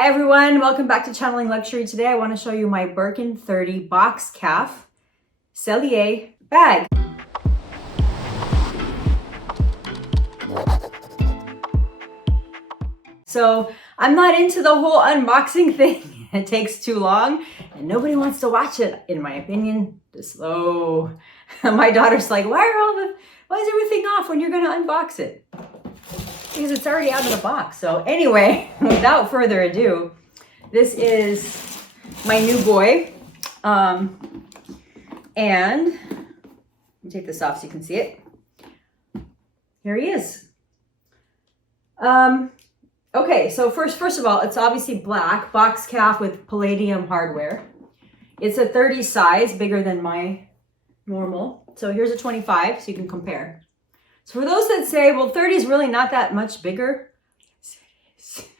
Hi everyone, welcome back to Channeling Luxury. Today I want to show you my Birkin 30 box calf Sellier bag. So I'm not into the whole unboxing thing. It takes too long and nobody wants to watch it, in my opinion. Just slow. My daughter's like, why is everything off when you're gonna unbox it? Because it's already out of the box. So anyway, without further ado, this is my new boy. And let me take this off so you can see it. Here he is. Okay, so first of all, it's obviously black, box calf with Palladium Hardware. It's a 30 size, bigger than my normal. So here's a 25, so you can compare. So for those that say, well, 30 is really not that much bigger.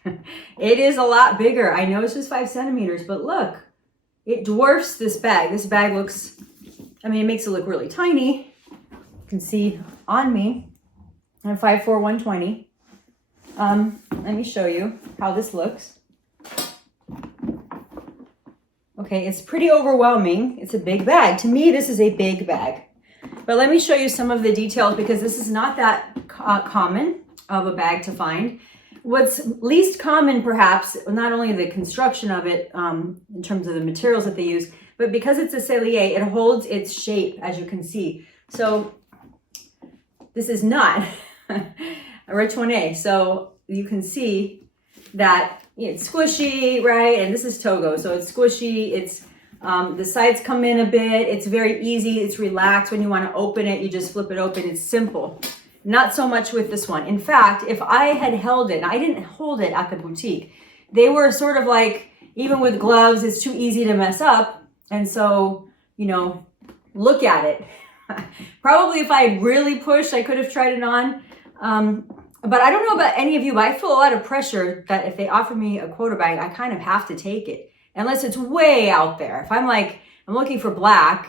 It is a lot bigger. I know it's just 5 centimeters, but look, it dwarfs this bag. This bag looks, I mean, it makes it look really tiny. You can see on me, I'm 5'4", 120. Let me show you how this looks. Okay, it's pretty overwhelming. It's a big bag. To me, this is a big bag. But let me show you some of the details because this is not that common of a bag to find. What's least common, perhaps, not only the construction of it in terms of the materials that they use, but because it's a Sellier, it holds its shape, as you can see. So this is not a Rich-1A. So you can see that it's squishy, right? And this is Togo, so it's squishy. It's the sides come in a bit. It's very easy. It's relaxed. When you want to open it, you just flip it open. It's simple. Not so much with this one. In fact, if I had held it, and I didn't hold it at the boutique, they were sort of like, even with gloves, it's too easy to mess up. And so, you know, look at it. Probably if I had really pushed, I could have tried it on. But I don't know about any of you, but I feel a lot of pressure that if they offer me a quota bag, I kind of have to take it. Unless it's way out there. If I'm like, I'm looking for black,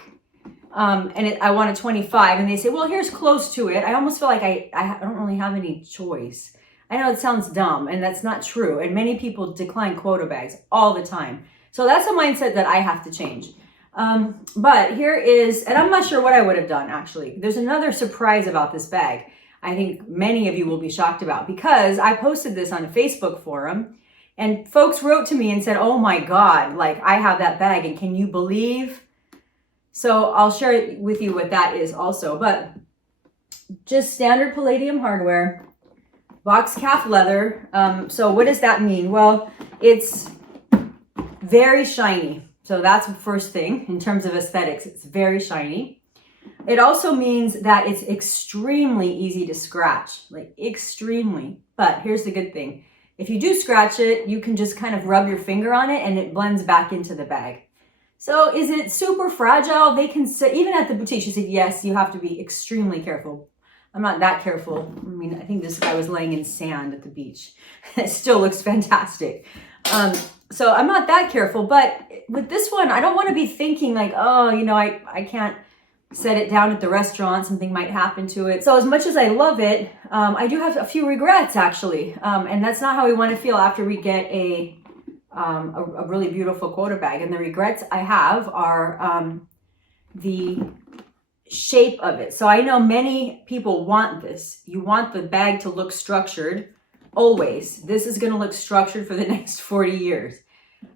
and I want a 25, and they say, well, here's close to it. I almost feel like I don't really have any choice. I know it sounds dumb, and that's not true. And many people decline quota bags all the time. So that's a mindset that I have to change. But here is, and I'm not sure what I would have done, actually. There's another surprise about this bag I think many of you will be shocked about, because I posted this on a Facebook forum. And folks wrote to me and said, oh my God, like I have that bag and can you believe? So I'll share with you what that is also, but just standard Palladium hardware, box calf leather. So what does that mean? Well, it's very shiny. So that's the first thing in terms of aesthetics. It's very shiny. It also means that it's extremely easy to scratch, like extremely. But here's the good thing. If you do scratch it, you can just kind of rub your finger on it and it blends back into the bag. So is it super fragile? They can say, even at the boutique, she said, yes, you have to be extremely careful. I'm not that careful. I mean, I think this guy was laying in sand at the beach. It still looks fantastic. So I'm not that careful, but with this one, I don't want to be thinking like, oh, you know, I can't set it down at the restaurant, something might happen to it. So as much as I love it, I do have a few regrets actually. And that's not how we want to feel after we get a really beautiful quota bag. And the regrets I have are the shape of it. So I know many people want this. You want the bag to look structured always. This is going to look structured for the next 40 years.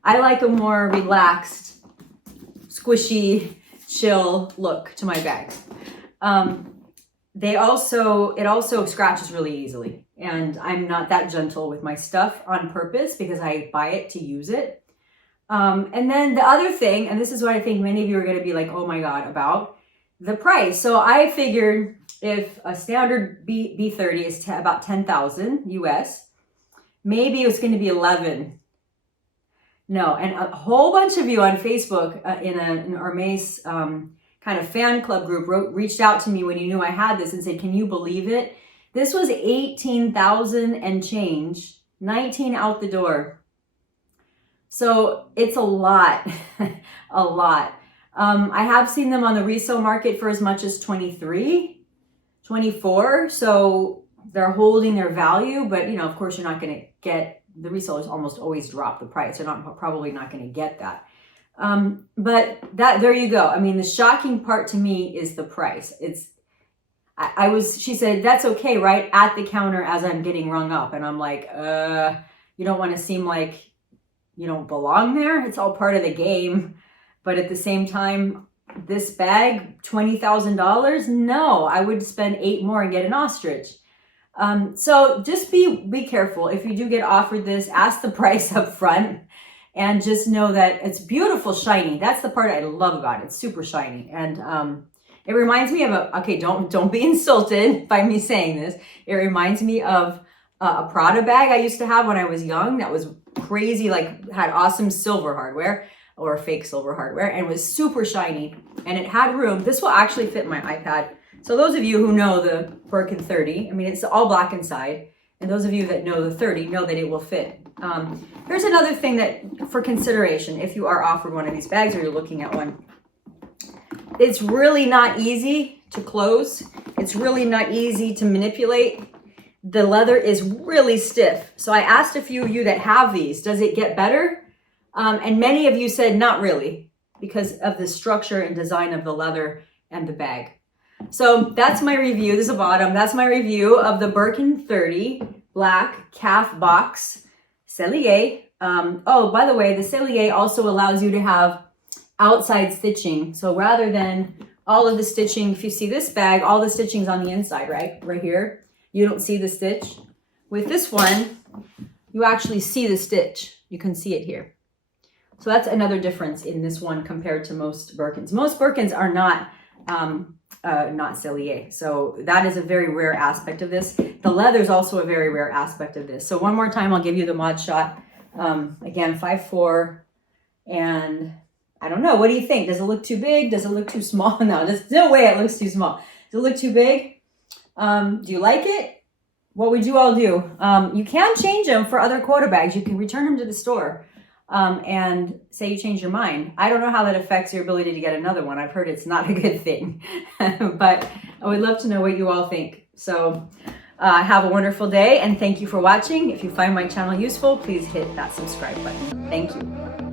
I like a more relaxed, squishy, chill look to my bags. It also scratches really easily, and I'm not that gentle with my stuff on purpose because I buy it to use it. And then the other thing, and this is what I think many of you are going to be like, oh my God, about the price. So I figured if a standard B30 is about 10,000 US, maybe it's going to be 11. No, and a whole bunch of you on Facebook in an Hermes kind of fan club group reached out to me when you knew I had this and said, can you believe it? This was 18,000 and change, 19 out the door. So it's a lot, a lot. I have seen them on the resale market for as much as 23, 24. So they're holding their value, but you know, of course you're not going to get the resellers almost always drop the price. They're probably not going to get that. But there you go. I mean, the shocking part to me is the price. She said, that's okay, right? At the counter as I'm getting rung up. And I'm like, you don't want to seem like you don't belong there. It's all part of the game. But at the same time, this bag, $20,000? No, I would spend 8 more and get an ostrich. So just be careful. If you do get offered this, ask the price up front and just know that it's beautiful, shiny. That's the part I love about it. It's super shiny. And it reminds me of okay, don't be insulted by me saying this. It reminds me of a Prada bag I used to have when I was young that was crazy, like had awesome silver hardware or fake silver hardware, and was super shiny, and it had room. This will actually fit my iPad. So those of you who know the Birkin 30, I mean, it's all black inside, and those of you that know the 30 know that it will fit. Here's another thing that for consideration if you are offered one of these bags or you're looking at one. It's really not easy to close. It's really not easy to manipulate. The leather is really stiff. So I asked a few of you that have these, does it get better? And many of you said not really, because of the structure and design of the leather and the bag. So that's my review. This is the bottom. That's my review of the Birkin 30 black calf box Sellier. Oh, by the way, the Sellier also allows you to have outside stitching. So rather than all of the stitching, if you see this bag, all the stitching's on the inside, right here. You don't see the stitch. With this one, you actually see the stitch. You can see it here. So that's another difference in this one compared to most Birkins. Most Birkins are not Sellier. So that is a very rare aspect of this. The leather is also a very rare aspect of this. So one more time, I'll give you the mod shot. Again, 5'4", and I don't know. What do you think? Does it look too big? Does it look too small? No, there's no way it looks too small. Does it look too big? Do you like it? What would you all do? You can change them for other quota bags. You can return them to the store and say you change your mind. I don't know how that affects your ability to get another one. I've heard it's not a good thing, but I would love to know what you all think. So have a wonderful day and thank you for watching. If you find my channel useful, please hit that subscribe button. Thank you.